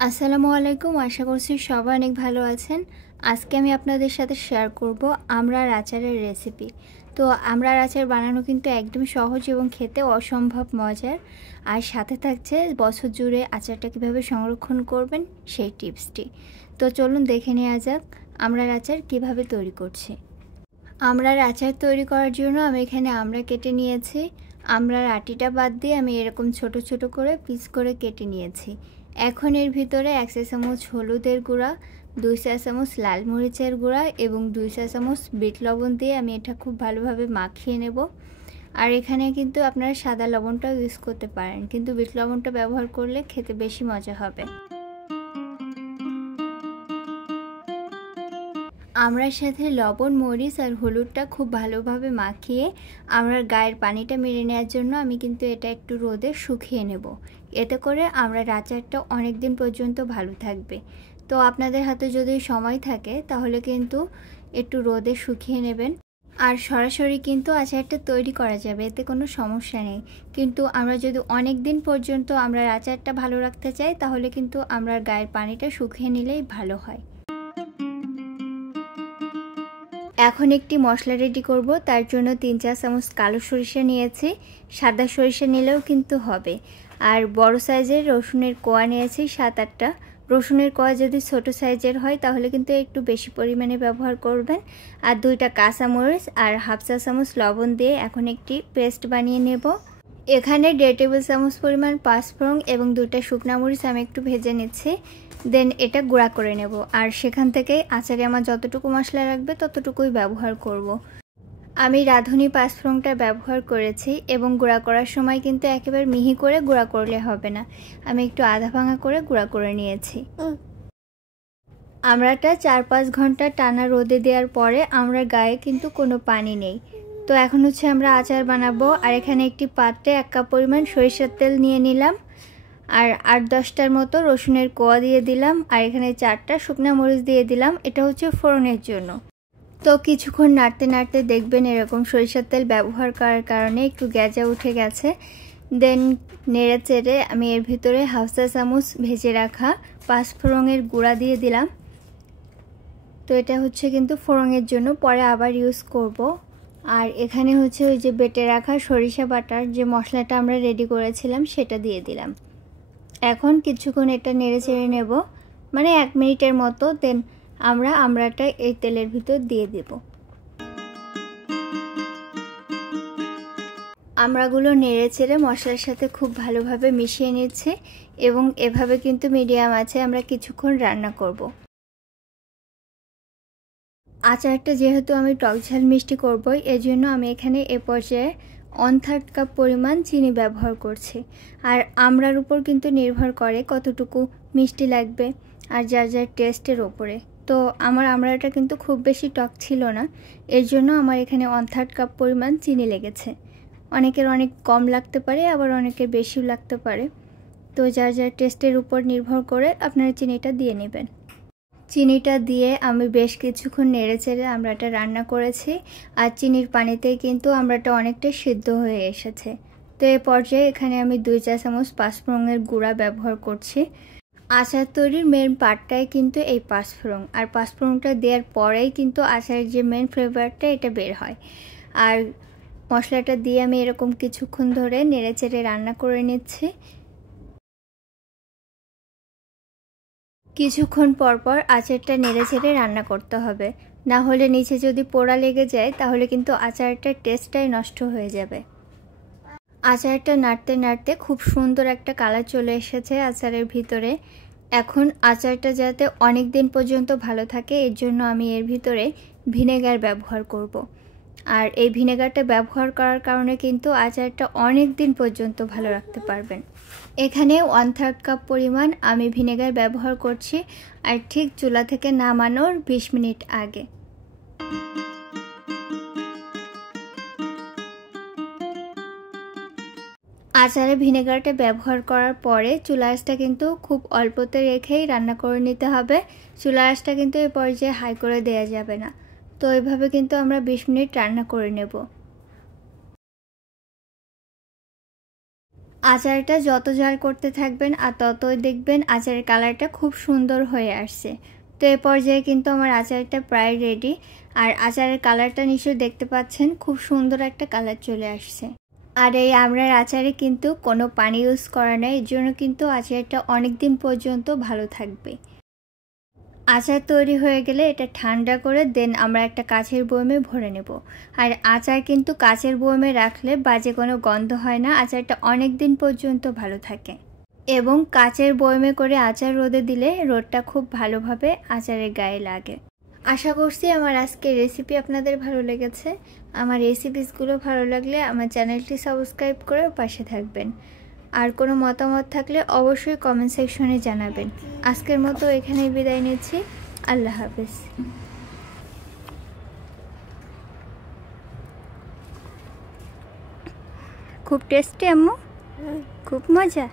আসসালামু আলাইকুম। আশা করছি সবাই অনেক ভালো আছেন। আজকে আমি আপনাদের সাথে শেয়ার করব আমড়ার আচারের রেসিপি। তো আমড়ার আচার বানানো কিন্তু একদম সহজ এবং খেতে অসম্ভব মজার। আর সাথে থাকছে বছর জুড়ে আচারটা কীভাবে সংরক্ষণ করবেন সেই টিপসটি। তো চলুন দেখে নেওয়া যাক আমড়ার আচার কিভাবে তৈরি করছি। আমড়ার আচার তৈরি করার জন্য আমি এখানে আমড়া কেটে নিয়েছি। আমড়ার আটিটা বাদ দিয়ে আমি এরকম ছোট ছোট করে পিস করে কেটে নিয়েছি। এখন এর ভিতরে 1 চা চামচ হলুদের গুঁড়া, 2 চা চামচ লাল মরিচের গুঁড়া এবং 2 চা চামচ বিট লবণ দিয়ে আমি এটা খুব ভালোভাবে মাখিয়ে নেব। আর এখানে কিন্তু আপনারা সাদা লবণটাও ইউজ করতে পারেন, কিন্তু বিট লবণটা ব্যবহার করলে খেতে বেশি মজা হবে। আমড়ার সাথে লবণ, মরিচ আর হলুদটা খুব ভালোভাবে মাখিয়ে আমড়ার গায়ের পানিটা মেরে নেওয়ার জন্য আমি কিন্তু এটা একটু রোদে শুকিয়ে নেব। এতে করে আমড়ার আচারটা অনেক দিন পর্যন্ত ভালো থাকবে। তো আপনাদের হাতে যদি সময় থাকে তাহলে কিন্তু একটু রোদে শুকিয়ে নেবেন। আর সরাসরি কিন্তু আচারটা তৈরি করা যাবে, এতে কোনো সমস্যা নেই। কিন্তু আমরা যদি অনেক দিন পর্যন্ত আমড়ার আচারটা ভালো রাখতে চাই তাহলে কিন্তু আমড়ার গায়ের পানিটা শুকিয়ে নিলেই ভালো হয়। এখন একটি মশলা রেডি করব। তার জন্য 3 চা চামচ কালো সরিষা নিয়েছি, সাদা সরিষা নিলেও কিন্তু হবে। আর বড় সাইজের রসুনের কোয়া নিয়েছি 7-8টা। রসুনের কোয়া যদি ছোট সাইজের হয় তাহলে কিন্তু একটু বেশি পরিমাণে ব্যবহার করবেন। আর 2টা কাঁচামরিচ আর 1/2 চা চামচ লবণ দিয়ে এখন একটি পেস্ট বানিয়ে নেব। এখানে 1.5 টেবিল চামচ পরিমাণ পাঁচফোড়ন এবং 2টা শুকনো মরিচ আমি একটু ভেজে নিচ্ছি। দেন এটা গুঁড়া করে নেব। আর সেখান থেকে আচারে আমার যতটুকু মশলা লাগবে ততটুকুই ব্যবহার করব। আমি রাঁধুনি পাঁচফোড়নটা ব্যবহার করেছি এবং গুঁড়া করার সময় কিন্তু একেবারে মিহি করে গুঁড়া করলে হবে না, আমি একটু আধা ভাঙা করে গুঁড়া করে নিয়েছি। আমড়াটা 4-5 ঘন্টা টানা রোদে দেওয়ার পরে আমড়ার গায়ে কিন্তু কোনো পানি নেই। তো এখন আমরা আচার বানাবো। আর এখানে একটি পাত্রে 1 কাপ পরিমাণ সরিষার তেল নিয়ে নিলাম। আর 8-10টার মতো রসুনের কোয়া দিয়ে দিলাম। আর এখানে 4টা শুকনো মরিচ দিয়ে দিলাম, এটা ফোড়নের জন্য। তো কিছুক্ষণ নাড়তে নাড়তে দেখবেন এরকম সরিষার তেল ব্যবহার করার কারণে একটু গ্যাজা উঠে গেছে। দেন নেড়ে চেড়ে আমি এর ভিতরে 1/2 চা চামচ ভেজে রাখা পাঁচফোড়নের গুঁড়া দিয়ে দিলাম। তো এটা কিন্তু ফোড়নের জন্য, পরে আবার ইউজ করব। আর এখানে ওই যে বেটে রাখা সরিষা বাটার যে মশলাটা আমরা রেডি করেছিলাম সেটা দিয়ে দিলাম। এখন কিছুক্ষণ এটা নেড়ে চেড়ে নেব, মানে 1 মিনিটের মতো। দেন আমরা আমড়াটা এই তেলের ভিতর দিয়ে দেব। আমড়াগুলো নেড়ে চেড়ে মশলার সাথে খুব ভালোভাবে মিশিয়ে নিচ্ছে এবং এভাবে কিন্তু মিডিয়াম আছে আমরা কিছুক্ষণ রান্না করব। আচারটা যেহেতু আমি টক ঝাল মিষ্টি করব, এজন্য আমি এখানে এ পর্যায়ে 1/3 কাপ পরিমাণ চিনি ব্যবহার করছি। আর আমড়ার উপর কিন্তু নির্ভর করে কতটুকু মিষ্টি লাগবে আর যার যার টেস্টের ওপরে। তো আমার আমড়াটা কিন্তু খুব বেশি টক ছিল না, এর জন্য আমার এখানে 1/3 কাপ পরিমাণ চিনি লেগেছে। অনেকের অনেক কম লাগতে পারে, আবার অনেকের বেশিও লাগতে পারে। তো যার যার টেস্টের উপর নির্ভর করে আপনারা চিনিটা দিয়ে নেবেন। চিনিটা দিয়ে আমি বেশ কিছুক্ষণ নেড়েচেড়ে আমড়াটা রান্না করেছি। আর চিনির পানিতেই কিন্তু আমড়াটা অনেকটা সিদ্ধ হয়ে এসেছে। তো এই পর্যায়ে এখানে আমি 2 চা চামচ পাঁচফোড়নের গুঁড়া ব্যবহার করছি। আচার তৈরির মেন পার্টটাই কিন্তু এই পাঁচফোড়ন। আর পাঁচফোড়নটা দেওয়ার পরেই কিন্তু আচারের যে মেন ফ্লেভারটা এটা বের হয়। আর মশলাটা দিয়ে আমি এরকম কিছুক্ষণ ধরে নেড়েচেড়ে রান্না করে নিচ্ছি। কিছুক্ষণ পরপর আচারটা নেড়েচেড়ে রান্না করতে হবে, না হলে নিচে যদি পোড়া লেগে যায় তাহলে কিন্তু আচারটার টেস্টটাই নষ্ট হয়ে যাবে। আচারটা নাড়তে নাড়তে খুব সুন্দর একটা কালার চলে এসেছে আচারের ভিতরে। এখন আচারটা যাতে অনেক দিন পর্যন্ত ভালো থাকে এর জন্য আমি এর ভিতরে ভিনেগার ব্যবহার করব। আর এই ভিনেগারটা ব্যবহার করার কারণে কিন্তু আচারটা অনেক দিন পর্যন্ত ভালো রাখতে পারবেন। এখানে 1/3 কাপ পরিমাণ আমি ভিনেগার ব্যবহার করছি, আর ঠিক চুলা থেকে নামানোর 20 মিনিট আগে। আচারে ভিনেগারটা ব্যবহার করার পরে চুলা আঁচটা কিন্তু খুব অল্পতে রেখেই রান্না করে নিতে হবে। চুলা আঁচটা কিন্তু এই পর্যায়ে হাই করে দেওয়া যাবে না। তো এইভাবে কিন্তু আমরা 20 মিনিট রান্না করে নেব। আচারটা যত জাল করতে থাকবেন আর ততই দেখবেন আচারের কালারটা খুব সুন্দর হয়ে আসছে। তো এ পর্যায়ে কিন্তু আমার আচারটা প্রায় রেডি। আর আচারের কালারটা নিশ্চয়ই দেখতে পাচ্ছেন, খুব সুন্দর একটা কালার চলে আসছে। আর এই আমড়ার আচারে কিন্তু কোনো পানি ইউজ করা নেই, এর জন্য কিন্তু আচারটা অনেক দিন পর্যন্ত ভালো থাকবে। আচার তৈরি হয়ে গেলে এটা ঠান্ডা করে দেন আমরা একটা কাচের বয়মে ভরে নেব। আর আচার কিন্তু কাচের বয়মে রাখলে বাজে কোনো গন্ধ হয় না, আচারটা অনেক দিন পর্যন্ত ভালো থাকে। এবং কাচের বয়মে করে আচার রোদে দিলে রোদটা খুব ভালোভাবে আচারের গায়ে লাগে। আশা করছি আমার আজকের রেসিপি আপনাদের ভালো লেগেছে। আমার রেসিপিসগুলো ভালো লাগলে আমার চ্যানেলটি সাবস্ক্রাইব করে পাশে থাকবেন। আর কোনো মতামত থাকলে অবশ্যই কমেন্ট সেকশনে জানাবেন। আজকের মতো এখানেই বিদায় নিচ্ছি। আল্লাহ হাফেজ। খুব টেস্টি আম্মু, খুব মজা।